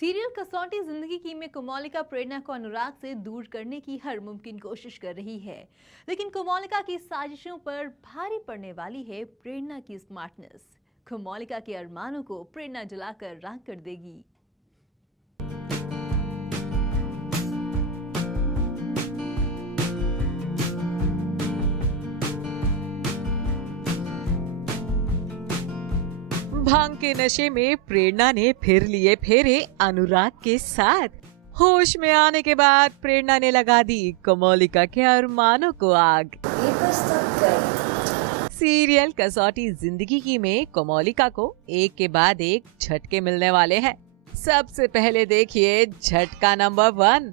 Serial कसौटी जिंदगी की में कोमोलिका प्रेरणा को अनुराग से दूर करने की हर मुमकिन कोशिश कर रही है, लेकिन कोमोलिका की साजिशों पर भारी पड़ने वाली है प्रेरणा की स्मार्टनेस। कोमोलिका के अरमानों को प्रेरणा जलाकर राख कर देगी। भांग के नशे में प्रेरणा ने फिर लिए फेरे अनुराग के साथ। होश में आने के बाद प्रेरणा ने लगा दी कोमोलिका के अरमानों को आग। सीरियल कसौटी जिंदगी की में कोमोलिका को एक के बाद एक झटके मिलने वाले हैं। सबसे पहले देखिए झटका नंबर 1।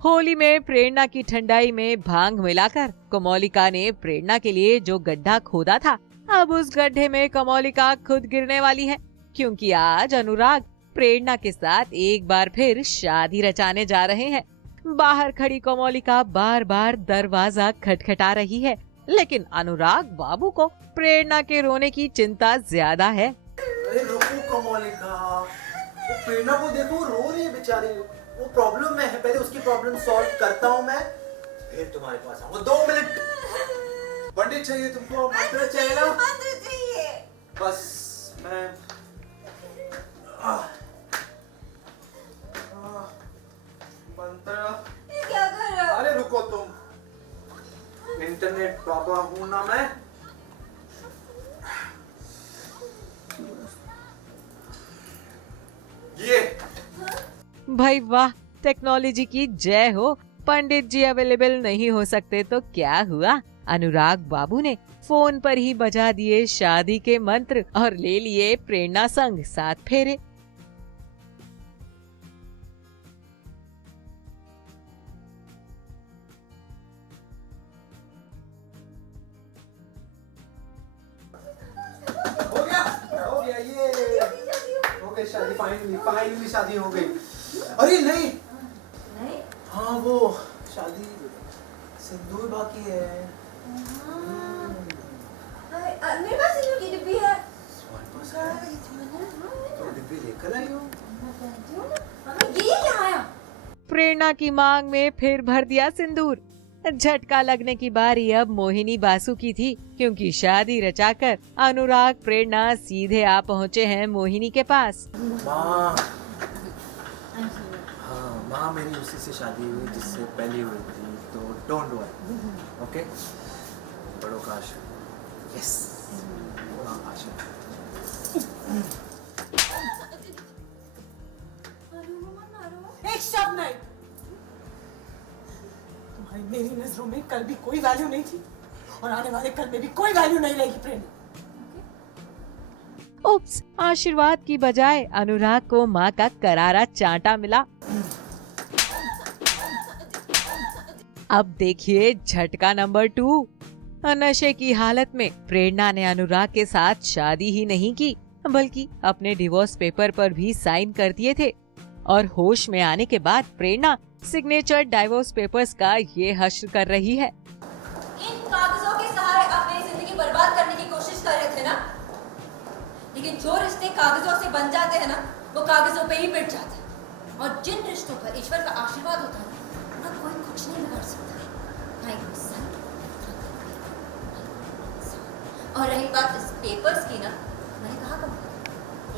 होली में प्रेरणा की ठंडाई में भांग मिलाकर कोमोलिका ने प्रेरणा के लिए जो गड्ढा खोदा था, अब उस गड्ढे में कोमोलिका खुद गिरने वाली है, क्योंकि आज अनुराग प्रेरणा के साथ एक बार फिर शादी रचाने जा रहे हैं। बाहर खड़ी कोमोलिका बार बार दरवाजा खटखटा रही है, लेकिन अनुराग बाबू को प्रेरणा के रोने की चिंता ज्यादा है। अरे रुको कोमोलिका, वो प्रेरणा को देखो, रो रही है बेचारी। वो प्रॉब्लम में है, पहले उसकी प्रॉब्लम सॉल्व करता हूँ मैं, फिर तुम्हारे पास आऊंगा। 2 मिनट। पंडित चाहिए तुमको? मंत्र चाहिए ना? मंत्र चाहिए। बस मैं मंत्र। ये क्या कर रहे हो? अरे रुको तुम, इंटरनेट बाबा हूँ ना मैं। ये भाई वाह, टेक्नोलॉजी की जय हो। पंडित जी अवेलेबल नहीं हो सकते तो क्या हुआ, अनुराग बाबू ने फोन पर ही बजा दिए शादी के मंत्र और ले लिए प्रेरणा संग 7 फेरे। हो गया ये हो गई शादी। फाइनली शादी हो गई। अरे नहीं, हाँ वो शादी सिंदूर बाकी है। मेरे पास सिंदूर की डिब्बी है। तो डिब्बी लेकर आई हो? ये क्या आया? प्रेरणा की मांग में फिर भर दिया सिंदूर। झटका लगने की बारी अब मोहिनी बासु की थी, क्योंकि शादी रचाकर अनुराग प्रेरणा सीधे आ पहुँचे हैं मोहिनी के पास। माँ, हाँ माँ, मेरी उसी से शादी हुई जिससे पहले हुई थी, तो डोंट वरी, ओके? बड़ों का आशीर्वाद। यस, माँ आशीर्वाद। एक शब्द नहीं। तुम्हारी मेरी नजरों में कल भी कोई वैल्यू नहीं थी और आने वाले कल में भी कोई वैल्यू नहीं रहेगी प्रेरणा। उप्स, आशीर्वाद की बजाय अनुराग को माँ का करारा चांटा मिला। अब देखिए झटका नंबर 2। नशे की हालत में प्रेरणा ने अनुराग के साथ शादी ही नहीं की, बल्कि अपने डिवोर्स पेपर पर भी साइन कर दिए थे। और होश में आने के बाद प्रेरणा सिग्नेचर डाइवोर्स पेपर्स का ये हश्र कर रही है। इन कागजों के सहारे आप मेरी जिंदगी बर्बाद करने की कोशिश कर रहे थे ना? लेकिन जो रिश्ते कागजों से बन जाते हैं ना, वो कागजों पे ही मिट जाते हैं। और जिन रिश्तों पर ईश्वर का आशीर्वाद होता है, उनका कोई कुछ नहीं बिगाड़ सकता। ना ही सन, और रही बात इस पेपर्स की ना, मैंने कहा कब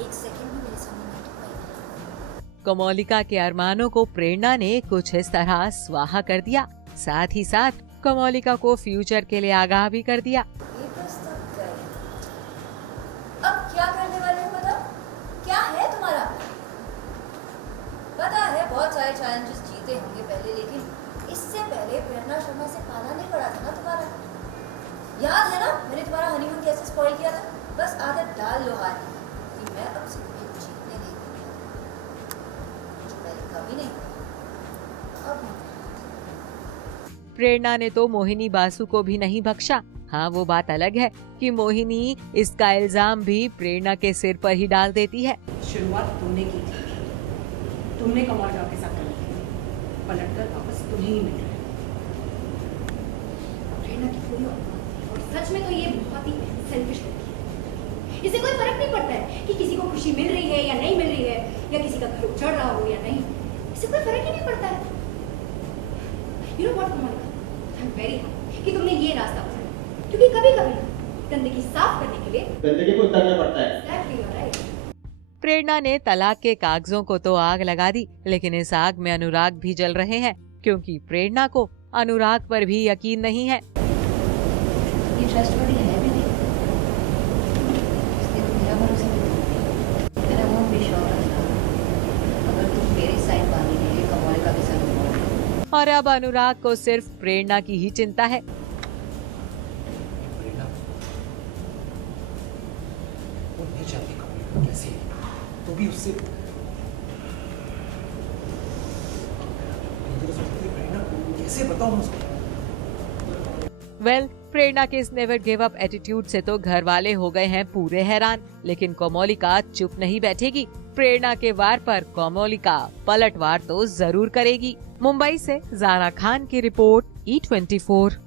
1 सेकंड भी मेरे सामने नहीं टिक पाई। कोमोलिका के अरमानों को प्रेरणा ने कुछ इस तरह स्वाहा कर दिया। साथ ही साथ कोमोलिका को फ्यूचर के लिए आगाह भी कर दिया। पेपर्स तक गए। अब क्या करने वाले हो बताओ? क्या है तुम्हारा? पता है बहुत सारे चैलेंजेस जीते होंगे पहले, लेकिन इससे पहले प्रेरणा शर्मा से पाला नहीं पड़ा था ना तुम्हारा? याद है ना मैंने तुम्हारा हनीमून कैसे स्पॉइल किया था? बस आदत डाल लो हार की कि मैं अब से तुम्हें जीतने नहीं दूंगी, जो पहले कभी नहीं था, अब नहीं। प्रेरणा ने तो मोहिनी बासु को भी नहीं बख्शा। हाँ, वो बात अलग है कि मोहिनी इसका इल्जाम भी प्रेरणा के सिर पर ही डाल देती है। शुरुआत तुमने की थी, तुमने कोमोलिका के साथ करी थी, पलटकर वापस तुम्हें ही मिल रहा है। प्रेरणा की कोई और बात नहीं। और सच में तो ये बहुत ही सेल्फिश लड़की है। इसे कोई फर्क नहीं पड़ता है कि किसी को खुशी मिल रही है या नहीं मिल रही है, या किसी का घर उजड़ रहा हो या नहीं, इससे कोई फर्क ही नहीं पड़ता है। You know what Komal, I am very happy कि तुमने ये रास्ता पकड़ा, क्योंकि कभी-कभी गंदगी साफ करने के लिए गंदगी को उतारना पड़ता है। Exactly, you are right. Prerna ने तलाक के कागजों को तो आग लगा दी, लेकिन इस आग में अनुराग भी जल रहे हैं, क्योंकि प्रेरणा को अनुराग पर भी यकीन नहीं है। ये ट्रस्टवर्दी है भी नहीं, इसलिए तो मेरा भरोसा भी नहीं। मेरा वोट भी श्योर रखना, अगर तुम मेरे साइड वाली नहीं कमोलिका के साथ वोट। और अब अनुराग को सिर्फ प्रेरणा की ही चिंता है। प्रेरणा वो नहीं चाहती कमोलिका कैसी है, तो भी उससे प्रेरणा कैसे बताऊं उसको। वेल, प्रेरणा के इस नेवर गिव अप एटीट्यूड से तो घर वाले हो गए हैं पूरे हैरान, लेकिन कोमोलिका चुप नहीं बैठेगी। प्रेरणा के वार पर कोमोलिका पलटवार तो जरूर करेगी। मुंबई से ज़ारा खान की रिपोर्ट, E24।